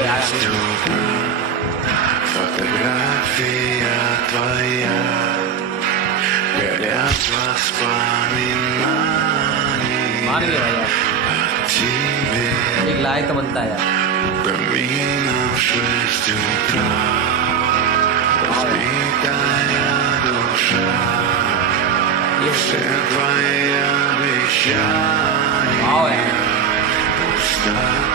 яр. Фотография твоя, горят воспоминания मार गया यार. о тебе. एक लायक बनता है यार. Камином в 6 утра, разбитая душа, все твои обещания Вау, यार. пуста.